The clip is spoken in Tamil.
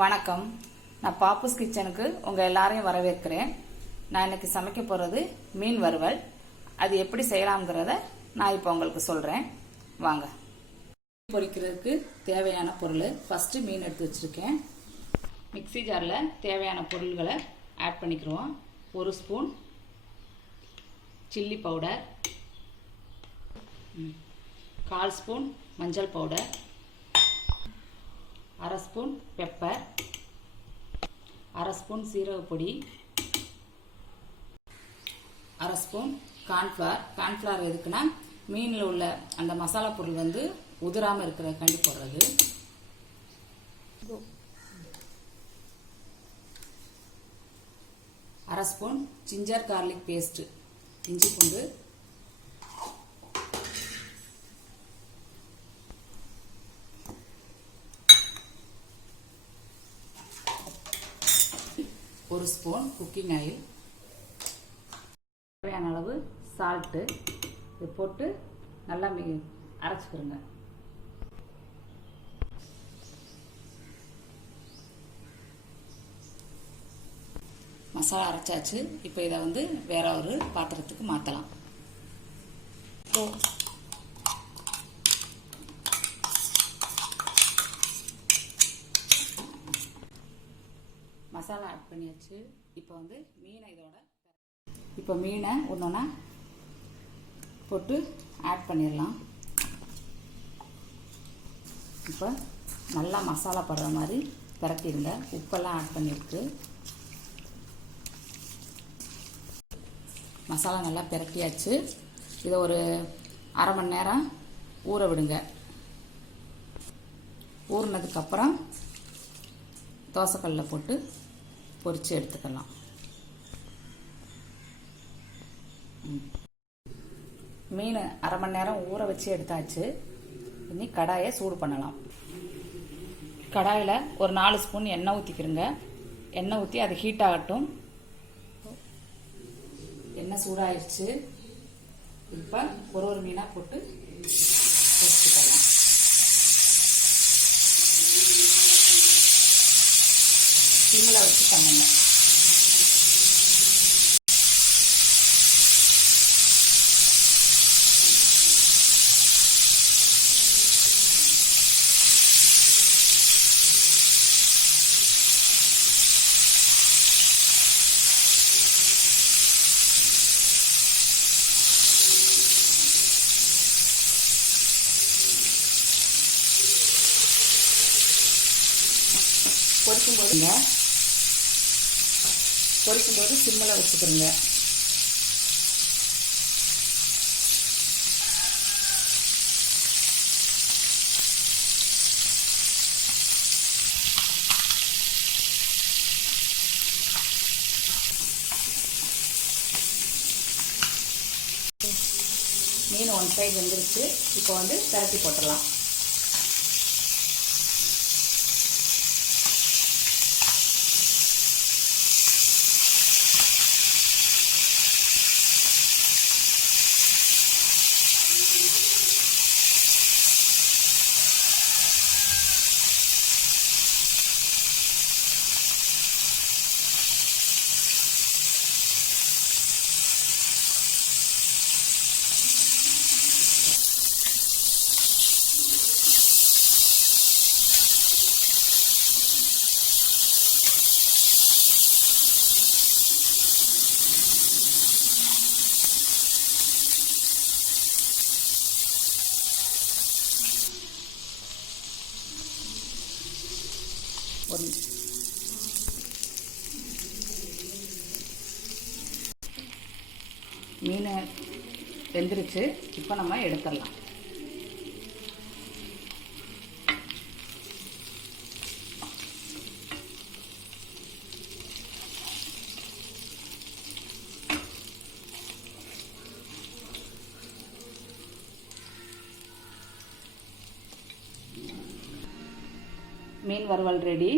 வணக்கம். நான் பாப்புஸ் கிச்சனுக்கு உங்கள் எல்லாரையும் வரவேற்கிறேன். நான் இன்னைக்கு சமைக்க போகிறது மீன் வறுவல். அது எப்படி செய்யலாம்ங்கிறத நான் இப்போ உங்களுக்கு சொல்கிறேன். வாங்க. பொரிக்கிறதுக்கு தேவையான பொருள். ஃபஸ்ட்டு மீன் எடுத்து வச்சுருக்கேன். மிக்ஸி ஜாரில் தேவையான பொருள்களை ஆட் பண்ணிக்கிறோம். 1 ஸ்பூன் சில்லி பவுடர், 1/4 ஸ்பூன் மஞ்சள் பவுடர், 1/2 ஸ்பூன் பெப்பர், 1/2 ஸ்பூன் சீரகப்பொடி, 1/2 ஸ்பூன் கார்ன்ஃப்ளவர். கார்ன்ஃப்ளவர் எதுக்குன்னா மீனில் உள்ள அந்த மசாலா பொருள் வந்து உதிராமல் இருக்கிறதுக்காண்டி போடுறது. அரை ஸ்பூன் ஜிஞ்சர் கார்லிக் பேஸ்ட், இஞ்சி பூண்டு, 1 ஸ்பூன் குக்கிங் ஆயில், தேவையான அளவு சால்ட்டு. இது போட்டு நல்லா அரைச்சிக்கிறோங்க. மசாலா அரைச்சாச்சு. இப்போ இதை வந்து வேற ஒரு பாத்திரத்துக்கு மாற்றலாம். மசாலா ஆட் பண்ணியாச்சு. இப்போ வந்து மீனை ஒன்றா போட்டு ஆட் பண்ணிடலாம். இப்போ நல்லா மசாலா படுற மாதிரி பரட்டிடுங்க. உப்பெல்லாம் ஆட் பண்ணியிருக்கு. மசாலா நல்லா பிரட்டியாச்சு. இதை ஒரு அரை மணி நேரம் ஊற விடுங்க. ஊறினதுக்கப்புறம் தோசைக்கல்லில் போட்டு பொரித்து எடுத்துக்கலாம். மீன் அரை மணி நேரம் ஊற வச்சு எடுத்தாச்சு. இனி கடாயை சூடு பண்ணலாம். கடாயில் ஒரு 4 ஸ்பூன் எண்ணெய் ஊற்றிக்கிறங்க. எண்ணெய் ஊற்றி அது ஹீட் ஆகட்டும். எண்ணெய் சூடாயிடுச்சு. இப்போ ஒரு மீனாக போட்டு பொரிச்சுக்கலாம். சிம்மில் வச்சு பண்ணுங்க. பொரிக்கும்போது சிம்மில் வச்சுக்கிறோங்க. மீன் 1 சைடு வெந்துருச்சு. இப்போ வந்து திரட்டி போட்டுடலாம். மீன் வெந்துருச்சு. இப்போ நம்ம எடுத்துடலாம். மீன் வறுவல் ரெடி.